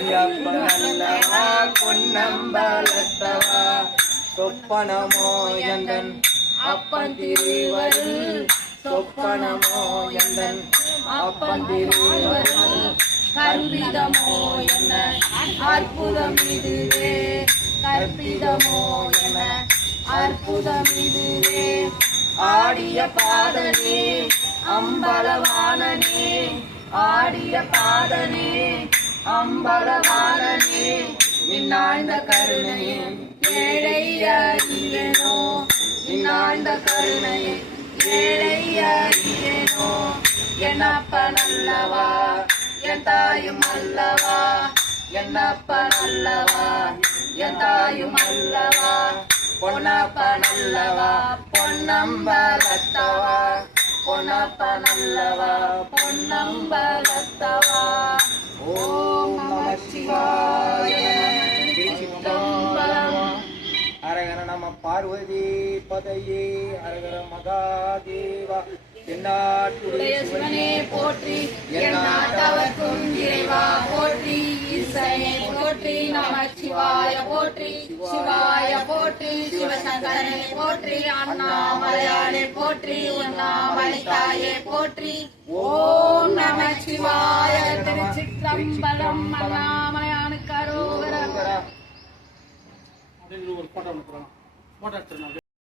பொன்னப்பனல்லவா பொன்னம்பலத்தவா சொப்பனமோ எந்தன் அப்பன் திருவருள் சொப்பனமோ எந்தன் அப்பன் திருவருள் கற்பிதமோ என்ன அற்புதம் இதுவே கற்பிதமோ என்ன அற்புதம் இதுவே ஆடிய பாதனே அம்பலவானனே ஆடிய பாதனே அம்பலவானனே நின்னாழ்ந்த கருணையே ஏழையோ நின்னாழ்ந்த கருணையே ஏழையோ என்னப்பன் அல்லவா என் தாயும் அல்லவா என்னப்பன் அல்லவா என் தாயும் அல்லவா பொன்னப்பன் அல்லவா பொன்னம்பலத்தவா பொன்னப்பன் அல்லவா பொன்னம்பலத்தவா ஓம் நம சிவாய ஹரஹர நம பார்வதி பதையே ஹரஹர மகாதேவா தென்னாட்டுடைய சிவனே போற்றி எந்நாட்டவர்க்கும் இறைவா போற்றி ஈசனே போற்றி நம சிவாய போற்றி சிவாய போற்றி சிவசங்கரனே போற்றி அண்ணாமலையானே போற்றி உண்ணாமலைத்தாயே போற்றி ஓம் நம சிவாய திருச்சிற்றம்பலம் அண்ணாமலையானுக்கு அரோகரா. ஒரு போட்டோ எடுத்துறோம். போட்டோ எடுத்துருங்க.